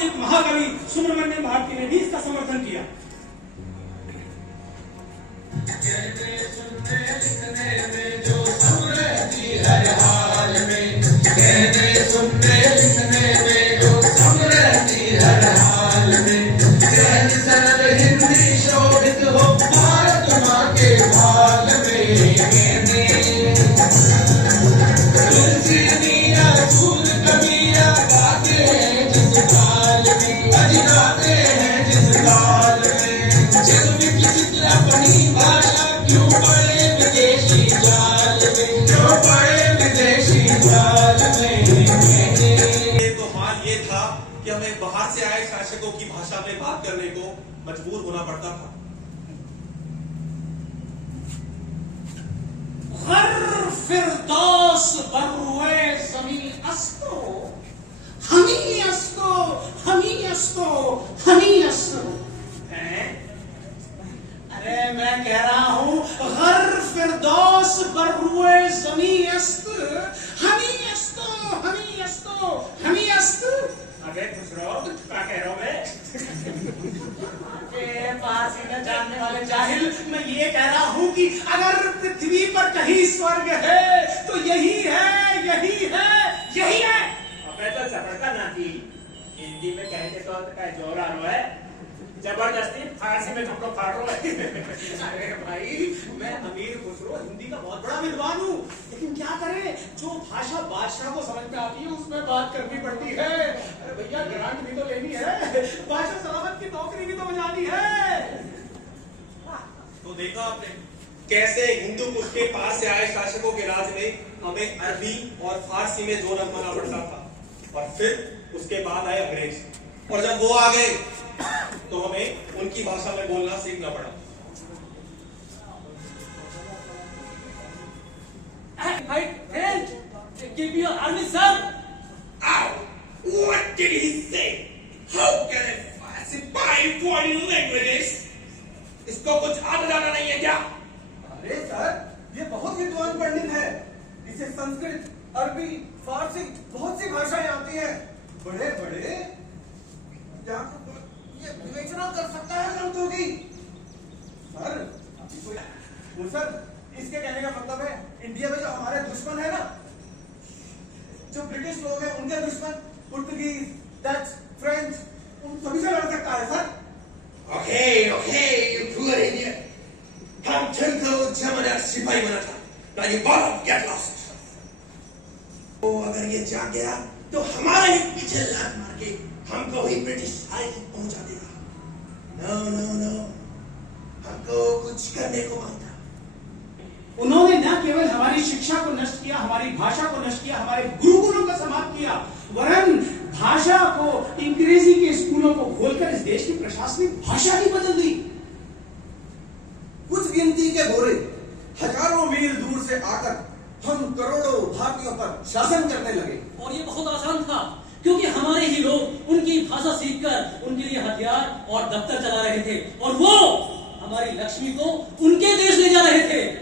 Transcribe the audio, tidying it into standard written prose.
आधुनिक महाकवि सुब्रमण्यम भारती ने भी इसका समर्थन किया। कहने सुनने लिखने में जो सम रहती हर हाल में, कहने सुनने लिखने में जो सम रहती हर हाल में, सहज सरल हिंदी शोभित हो भारत माँ के भाग में, कहने तुलसी मिया फूल कबिया गाते हैं जिस काल में, गाते हैं जिस काल में, जग विकसित अपनी भाषा क्यों पड़े विदेशी जाल में, क्यों पड़े विदेशी जाल में। तो हाल ये था कि हमें बाहर से आए शासकों की भाषा में बात करने को मजबूर होना पड़ता था। फिरदौस बर्रुए ज़मीन अस्तो, हमी अस्तो, हमी अस्तो, हमी अस्तो। अरे मैं कह रहा हूं गर फिरदौस बर्रुए ज़मीन अस्त, हमी अस्तो, हमी अस्तो, हमी अस्त। अबे खुसरो क्या कह रहा हूं मैं? फारसी में जानने वाले जाहिल, मैं ये कह रहा हूँ कि अगर पृथ्वी पर कहीं स्वर्ग है तो यही है, यही है, यही है। अबे तो चपड़का ना थी, हिंदी में कहने तो क्या जोर आ रहा है, जबरदस्ती फारसी में तुम लोग फाड़ रहे हो। अरे भाई मैं अमीर खुसरो हिंदी का बहुत बड़ा विद्वान हूँ, लेकिन क्या करें, जो भाषा बादशाह को समझ में आती है उसमें बात करनी पड़ती है। अरे भैया ग्रांट भी तो लेनी है, बादशाह सलामत की नौकरी भी तो बजानी है। तो देखा आपने कैसे हिंदू कुश के पास से आए शासकों के राज में हमें अरबी और फारसी में जोर आजमाना पड़ता था, और फिर उसके बाद आए अंग्रेज, और जब वो आ गए तो हमें उनकी भाषा में बोलना सीखना पड़ा। Give your army, sir. Ow! What did he say? How can I falsify foreign languages? इसको कुछ आता जाना नहीं है क्या? अरे सर, ये बहुत विद्वान पंडित है, इसे संस्कृत, अरबी, फारसी बहुत सी भाषाएं आती हैं। बड़े बड़े क्या ये विवेचना कर सकता है शब्दों की। सर, इसके कहने का मतलब है इंडिया में जो हमारे दुश्मन है ना, जो ब्रिटिश लोग हैं उनके दुश्मन पुर्तगीज, डच, फ्रेंच, उन सभी से लड़ सकता है sir. Okay, you poor idiot. हम तुमको जमादार सिपाही बना था। Now you bottom, get lost. तो अगर ये जाग गया तो हमारा ही पीछे लात मार के हमको ही ब्रिटिश हाई पहुंचा देगा। No, हमको कुछ करने को मांगता। उन्होंने न केवल हमारी शिक्षा को नष्ट किया, हमारी भाषा को नष्ट किया, हमारे गुरुकुलों को समाप्त किया, वरन भाषा को, अंग्रेजी के स्कूलों को खोलकर इस देश की प्रशासनिक भाषा ही बदल दी। कुछ गिनती के गोरे हजारों मील दूर से आकर हम करोड़ों भारतीयों पर शासन करने लगे। और ये बहुत आसान था, क्योंकि हमारे ही लोग उनकी भाषा सीखकर उनके लिए हथियार और दफ्तर चला रहे थे, और वो हमारी लक्ष्मी को उनके देश ले जा रहे थे।